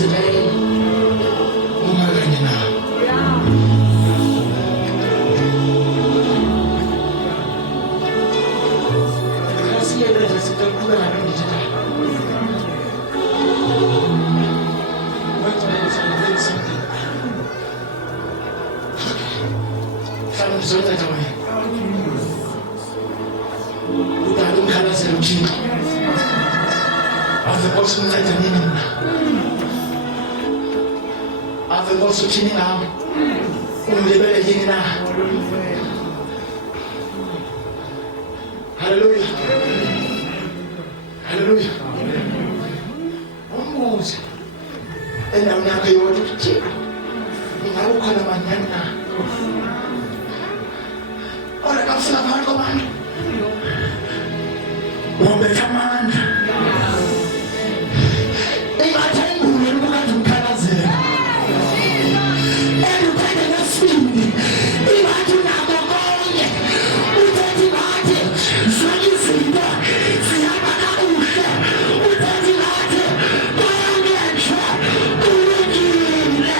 abaphelekezileyo uma kanye nawe. Asiyeleze sikuqhubeka nendijela. Zonke jamaa. Udala umkhalazelo uThixo. Ave Nkosi uncede nini mina? Ave Nkosi uthini ngami? Ungilibele yini na? Hallelujah. Hallelujah. Umbuze. Endaweni yakho yodwa uThixo. Ingabe ukhona manyani na? Ora kafika phakathi kwabantu wobetha amandla ingathi ingulwe lokukade umkhalazela enduthethe nesibindi ingathi unako konke uthethe ngathi zonke izinto zihamba kakuhle uthethe ngathi konke kulungile.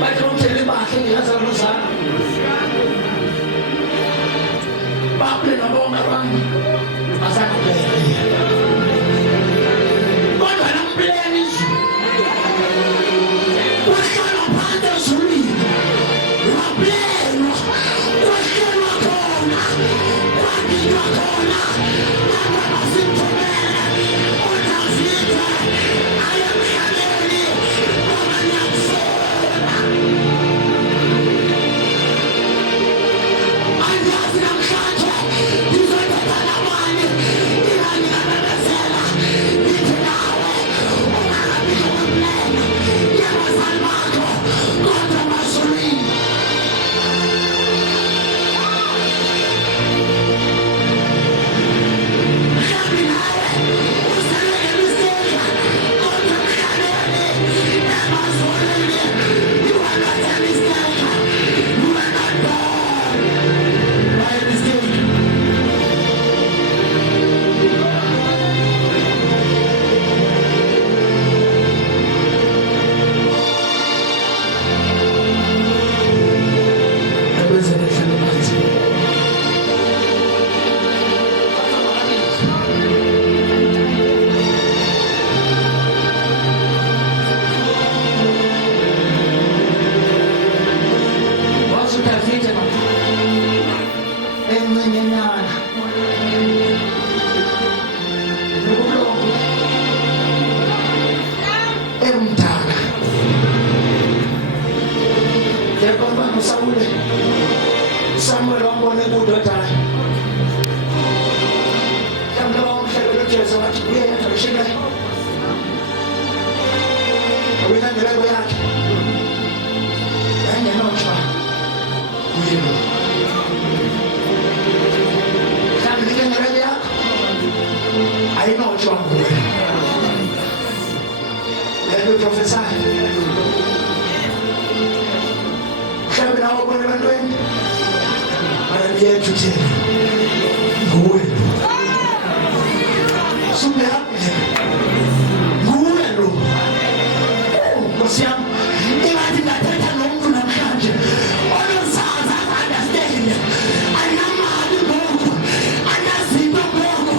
bathi umthele bahle ngiyazana zami baphile nabonke abantu asakubheke kodwa nampileni izulu wahlala phansi ezulwini wabhekwa kwahlelwa khona kwabiwa khona abasimthumele unazitha ayemhlabeni omanyakusona anyazi namhlanje ngizothatha nabani ingangikamemezela ngithi nawe ungakabiza umlene yabazali bakho kodwa mazulwini mhlawumbe nawe uzele ngemisika kodwa emhlabeni emazulwini you are not a mistake, you are not born by a mistake. Samuel wambone kudodana kambe wamhlebele uJesu wathi uyena ushika wena ngeleko yakhe ayingenotshwa uyelo kambe ngeleko yakho ayinotshwa nguwe lento professor kambe nawo bona bantweni yethu thina nguwe sumehambele nguwe lo Nkosi yami ingathi ngathetha nomuntu namhlanje onozaza understand anamali ngoku anazinto ngoku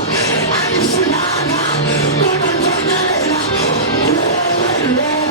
anifundanga kodwa ntonyelela nguwe lo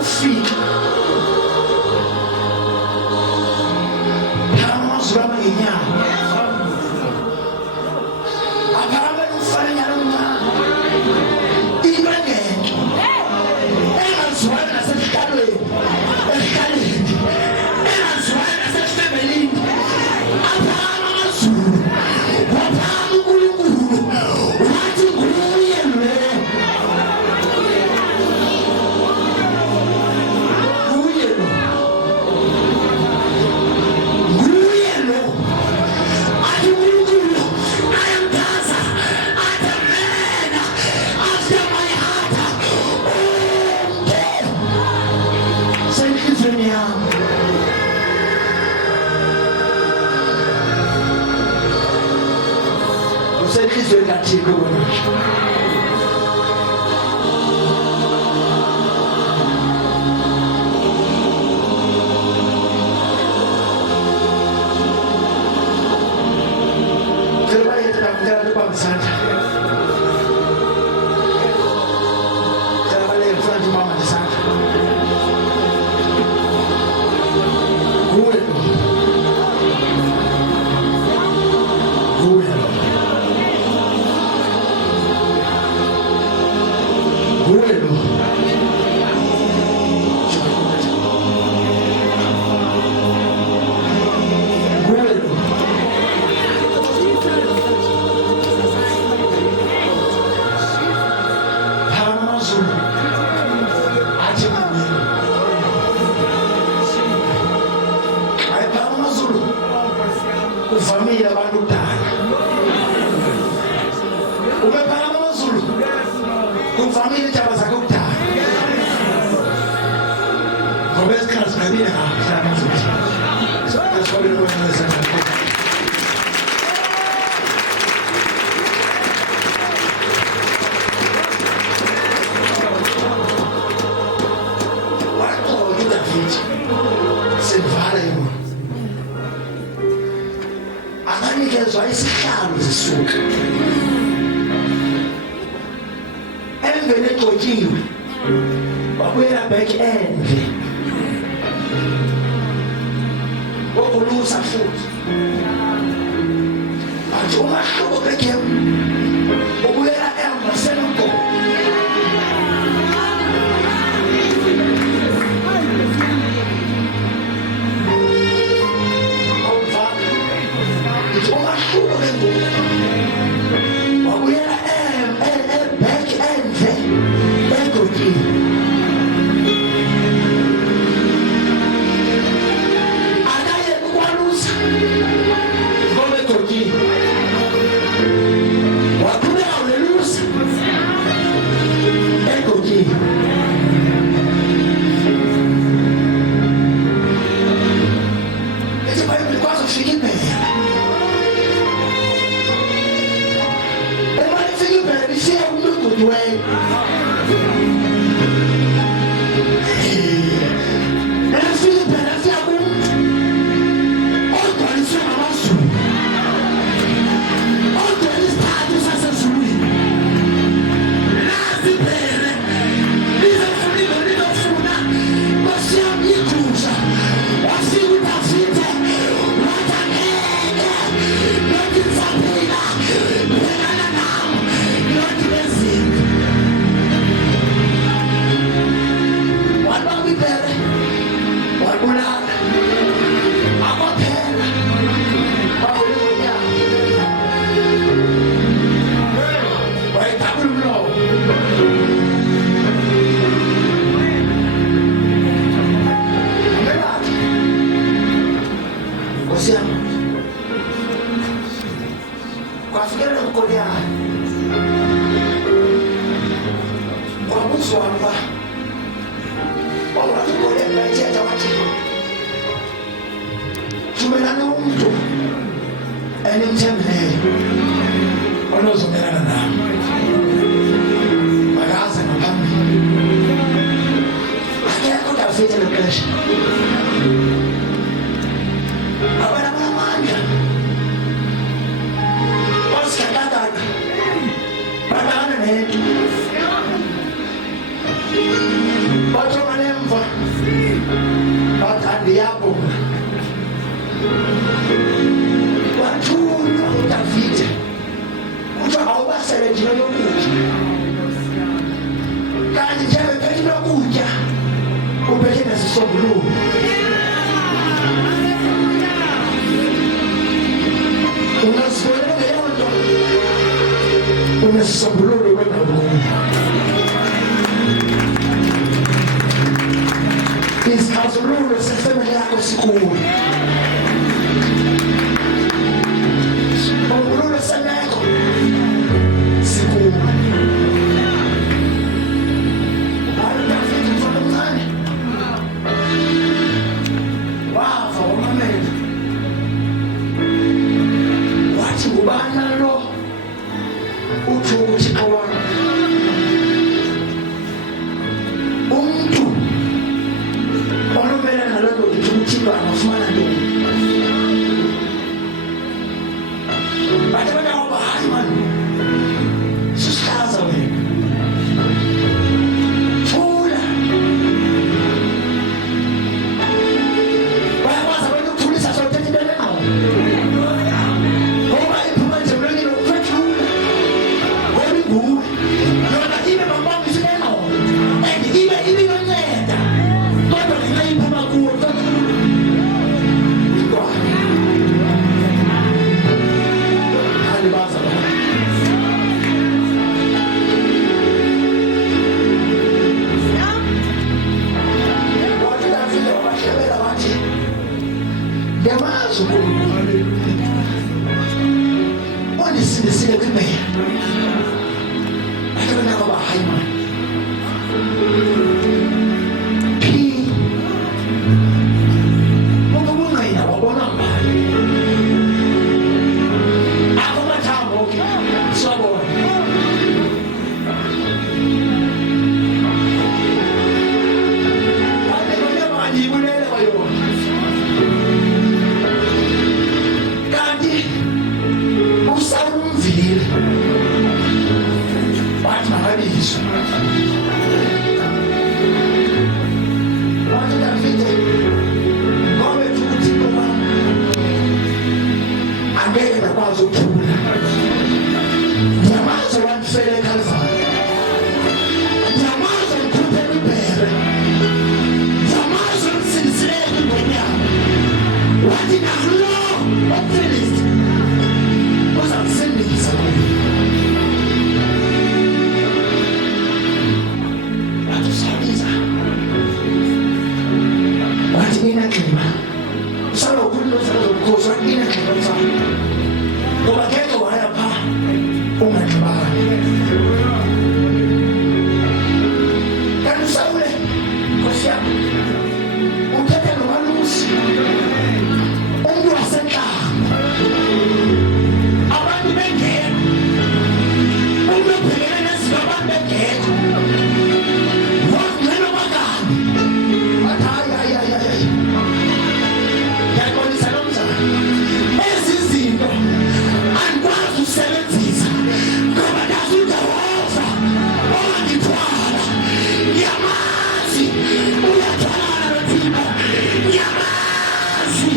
ufika amazwi amangenyanga aphambe ukufanele umama into engento engazwani nasesikalweni engazwani nasefemelini aphama amazulu waphama uNkulunkulu wathi nguye lo athi uNkulunkulu ayamthaza atamena after my heart senhlizweni yami usenhlizweni kaThixo wena uvamile abantu kudala ubephala amazulu kuvamile indaba zakhe kudala ngoba esikhathi singabile amazulu esikoleni kwenza akanikezwa isihlalo zisuka emveni egcotshiwe wabuyela back endle wokulusa futhi athi umahluko begem ubuyela emva senoko umahluko bengubo wabuyela back endle egotini akaye ukwalusa ngoba egotini waqhubeka ulelusa egotini ethi bayibhile kwazi ukufika impela Fia umuntu duwe Nafili pera fia umuntu Odwaliswe amazulu Odwalisithathu sasezulwini Nazi pere Lizofuna Basiyam ikhusha Wafika uDavide Wathi angeke Lothi ngisaphila Bhekana nawe Lothi bezini Wabamba ibhere wabulala abaphela babulenya wayithabula umlomo amelathi Nkosiyami kwafikela uNkosiyami kwabuzwamba wathi uNkosiyami ayithetha wathi thumelana umuntu enimthembileyo onozomelana nawe akaze ngaphambili akekho uDavide lexesha abantu abanamandla basikakadaka badana nento bathoma nemva unesombululo. Ungazibolela leyo nto, unesombululo kwenda kuyo. Isixazululo sefemeli yakho sikhulu. Sombululo semeko sikhulu. Ubana lo uthi ukuthi awami umuntu onomela naloko ukuthi bangafumana ntoni bathi bana ngoba hayi man sisichaza wena thula bayakwazi abantu ukuthulisa sothetha into engqondo. Sini kumenya akabona ko bahayima pi mo ngayina wabona mbali ako mathambo sabona ade kone manje ibulele kwayona kanti usawumvile bathi makabizwe bathi Davide ngoba ukuthi ngoba angeke bakwazi ukuthula nyamaza wamfele eKalvari nyamaza mkhuphe ibhere nyamaza msinisile ingonyama wathi nakulo Philist uzamsindisa wathi mina nxima usala ukhuluma uzakuzokuzwa mina nxima mfana ngoba ngeke waya pha unganxibanga kanti usawule nkosi yami uthethe nomalusi umuntu wasenhlanga abantu bengekho umuntu obhekene nezinto abantu bengekho wangena magama athi ngiyaqolisa nomzana ezi zinto andikwazi usebenzisa ngoba nazi uJehova owangithwala ngiyamazi uyathwala nothina ngiyamazi